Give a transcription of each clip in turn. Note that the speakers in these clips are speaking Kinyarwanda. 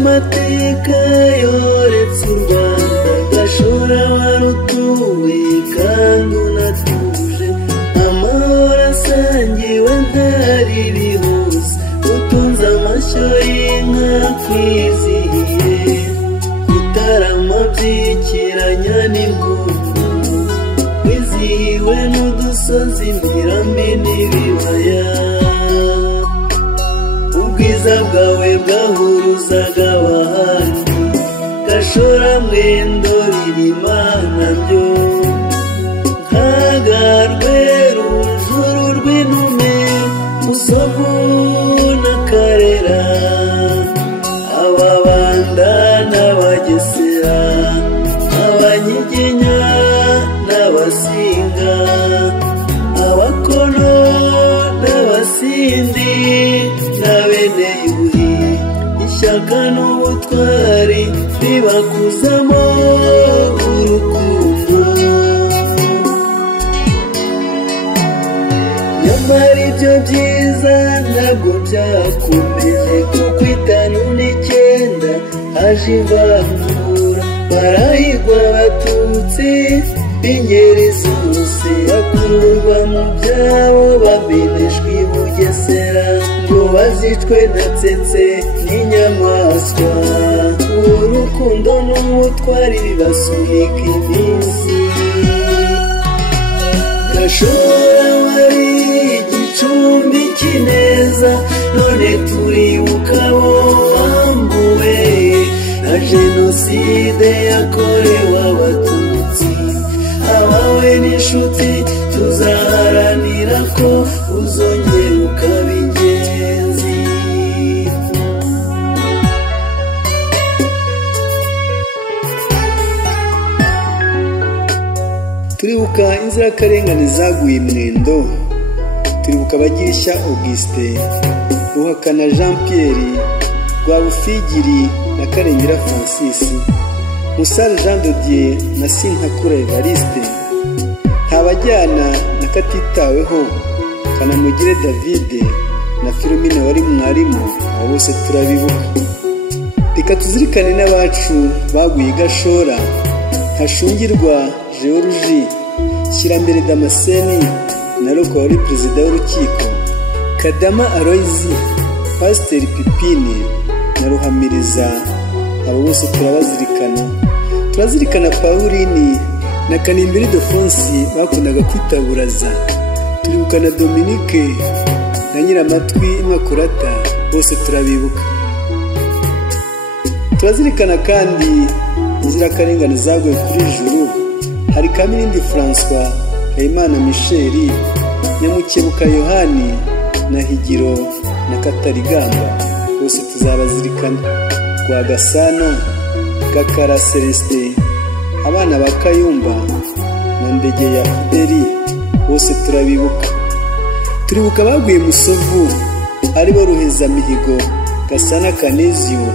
amateka yoretse u Rwanda Gashora warutuwe kandi unatuje amahoro asangiwe ntari bihuse utunze amashyo y'inka kwizihiye gutarama byikiranya n'impundu wizihiwe n'udusozi imirambi n'ibibaya ubwiza bwawe bwahuruzaga abahandi Gashora mwendo ririmana byo nkagarwe rujuru rw'intume Musovu n'Akarera Ababanda n'Abagesera Abanyiginya n'Abasinga Abakono n'Abasindi n'Abene Yuhi ishyaka n'ubutwari bibakuzamo urukundo nyamara ibyo byiza ntabwo byakomeje kuko 59 haje ivangura barahigwa abatutsi b'ingeri zose bakurwa mu byabo bameneshwa i Bugesera ngo bazicwe natsetse n'inyamaswa urukundo n'ubutwari bibasunika iminsi Gashora wari igicumbi cy'ineza none turibuka abo wambuwe na jenoside yakorewe abatutsi abawe n'inshuti tuzaharanira ko uzongera ukaba ingenzi turibuka inzirakarengane zaguye Mwendo turibuka Bagirishya Augustin Ruhakana Jean Pierre Rwabufigiri na Karengera Francis Musare Jean de Dieu na Sinkakura Evariste Ntabajyana na Katitaweho Kanamugire David na Philomine wari mwarimu abo bose turabibuka reka tuzirikane n'abacu baguye Gashora Hashungirwa Georgie Shirambere Damascene na Roko wari perezida w'urukiko Kadama Aloysi Pasteur Pipine na Ruhamiriza abo bose turazirikana Pauline na Kanimbiri Defonsi bakundaga kwitaburaza turibukana Dominique na Nyiramatwi Immaculata bose turabibuka turazirikana kandi inzirakarengane zaguye kuri Juru hari Kamirindi François Hayimana Michel Nyamukebuka Yohani na Higiro na Katarigamba bose tuzabazirikana Rwagasano Gakara Celestin abana ba Kayumba na Ndege ya Fideli bose turibuka baguye Musovu ari bo Ruheza Mihigo Gasana Kanezio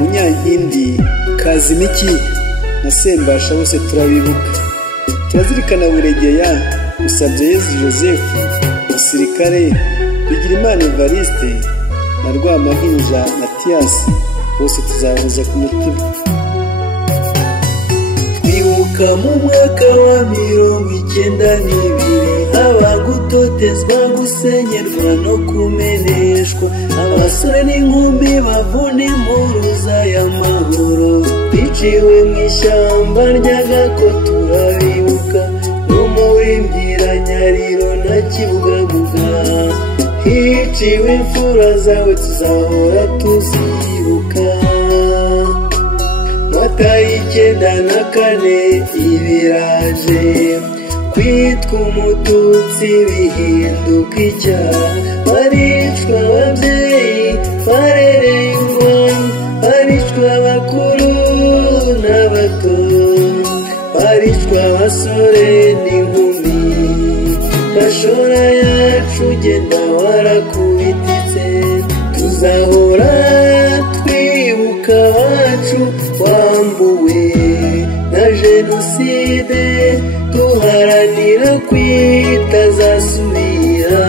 Munyankindi Kazimiki na Sembasha bose turazirikana Buregeya Musabyeyezu Joseph Musirikare Bigirimana Evariste na Rwamahinja Mathias bose tuzahuza ku mutima twibuka mu mwaka wa 92 abagutotezwa gusenyerwa no kumeneshwa abasore n'inkumi bavuna impuruza y'amahoro biciwe mu ishyamba ry'Agako turabibuka no muri Mbiranyariro na Kibugabuga hiciwe imfura zawe tuzahora tuzibuka Mata 94 ibiraje kwitwa umututsi bihinduka icyaha baricwa ababyeyi barereye u Rwanda baricwa abakuru n'abato baricwa abasore n'inkumi Gashora yacu genda warakubititse tuzahora twibuka abacu wambuwe na jenoside duharanira kwitazasubira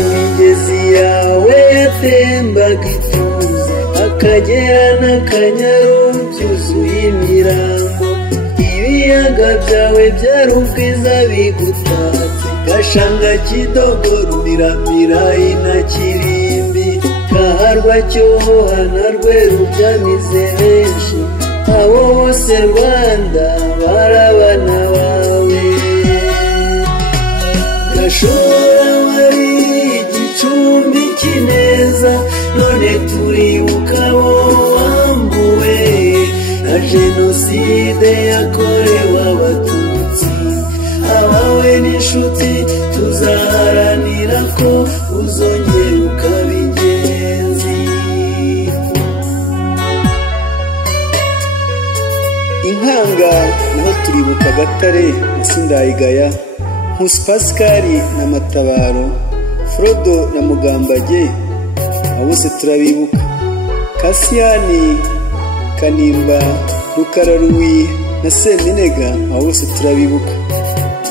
imigezi yawe wahoranaga ituze, Akagera n'Akanyaru byuzuye imirambo, ibiyaga byawe byari ubwiza bigutatse, Gashanga, Kidogoro, Miramirayi na Kirimbi, Gaharwa, Cyohoha na Rweru byamize benshi, abo bose Rwanda barabana bawe. Gashora wari igicumbi cy'ineza, none turibuka abo wambuwe na jenoside yakorewe Abatutsi, abawe n'inshuti tuzaharanira ko uzongera ukaba ingenzi. Inkanga naho turibuka Gatare na Sindayigaya, Nkusi Pascal na Matabaro, Frodo na Mugambage, abo bose turabibuka. Kasiyani, Kanimba, Rukara Ruwi na Seminega, abo bose turabibuka.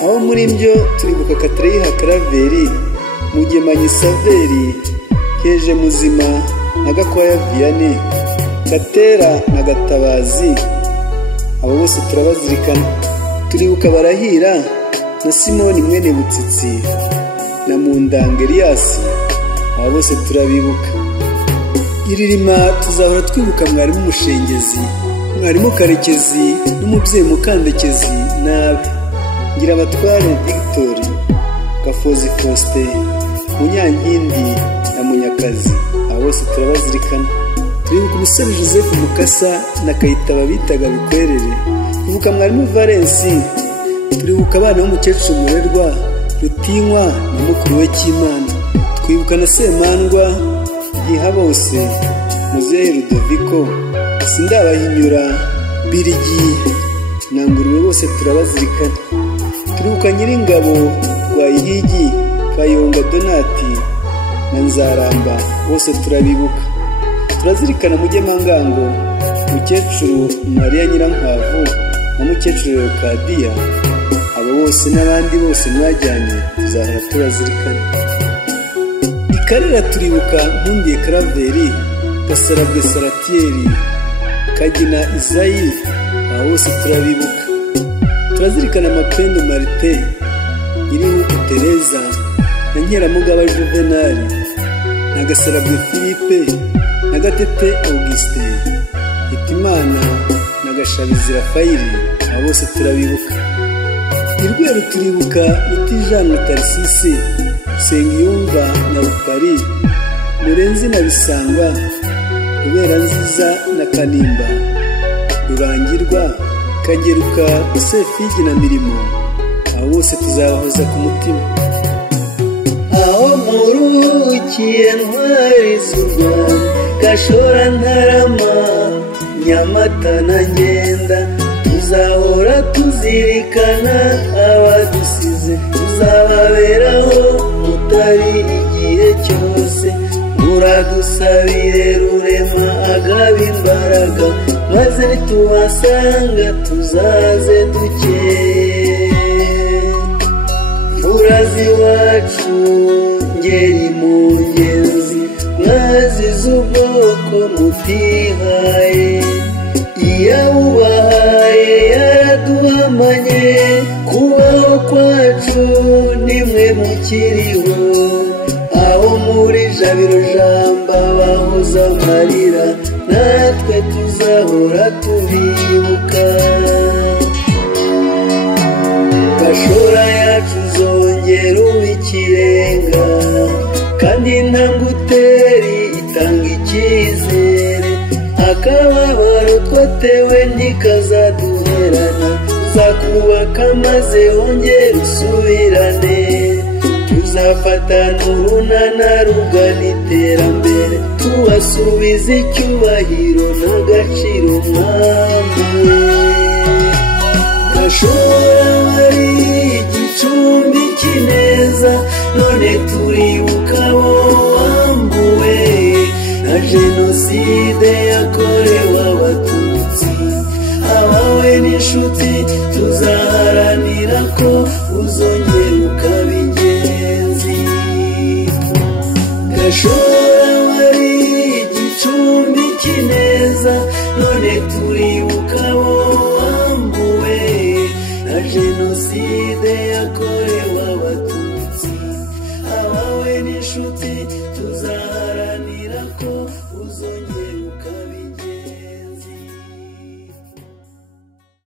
Aho muri byo turibuka Katereyiha Karaveri, Mugemanyi Saveri, Keje Muzima na Gakwaya Vianney, Gatera na Gatabazi, abo bose turabazirikana. Turibuka Barahira na Simoni mwene Butsitsi na Mundanga Elias, abo bose turabibuka. Iririma tuzahora twibuka mwarimu Mushengezi, mwarimu Karekezi n'umubyeyi Mukandekezi nabe, Ngirabatware Victory, Gafozi Faustin, Munyankindi na Munyakazi, abo bose turabazirikana. Turibuka umusore Joseph Mukasa na Kayitaba bitaga Bikwerere, turibuka mwarimu Valence, turibuka abana b'umukecuru Murerwa, Rutinywa na mukuru we Kimana, twibuka na Semandwa, Gihabose, Muzehe Rudoviko, Sindabahinyura, Birigi na Ngurube, bose turabazirikana. Turibuka Nyiringabo, Rwayihigi, Kayonga Donati na Nzaramba, bose turabibuka. Turazirikana Mugemangango, Mukecuru Mariya Nyirankwavu na Mukecuru Leokadiya, abo bose n'abandi bose mwajyanye tuzahora turazirikana. Ikarera turibuka Nkundiye Karaveri, Gasarabwe Saratieri, Kagina Isayi, abo bose turabibuka. Turazirikana Mapendo Marite, Nyirihuku Tereza na Nkeramugaba Juvenali na Gasarabwe Philippe na Gatete Auguste, Hitimana na Gashabizi Rafaeli, abo bose turabibuka. Irweru turibuka Rutijana Tarisisi, Sengiyumva na Rupari, Murenzi na Bisanga, Rubera Nziza na Kanimba, Rurangirwa, Kageruka, Sefigi na Mirimo, abo bose tuzabahoza ku mutima. Aho murukiye ntwari z'u Rwanda, Gashora, Ntarama, Nyamata na Ngenda, tuzahora tuzirikana abadusize, tuzababeraho mutari igihe cyose. Muradusabire Rurema agaba imbaraga, maze tubasanga tuzaze dukeye. Furazi wacu ngeri mu ngenzi, mwazize ubwoko mutihaye, iyawubahaye yaraduhamanye, kubaho kwacu nimwe mukiriho. Aho muri Jabiro Jamba bahoza amarira, natwe tuzahora tubibuka. Gashora yacu zongera ubikirenga, kandi ntanguteri itanga icyizere. Akababaro twatewe ntikazaduherana, tuzakubaka maze wongere usubirane. Tuzafatana urunana rugana iterambere, tubasubiza icyubahiro n'agaciro mwambuwe. Gashora wari igicumbi cy'ineza, none turibuka abo wambuwe na jenoside yakorewe Abatutsi, abawe n'inshuti tuzaharanira ko uzongera ukaba ingenzi. Gashora wari bacumbiki neza, none turibuka abo wambuwe na jenoside yakorewe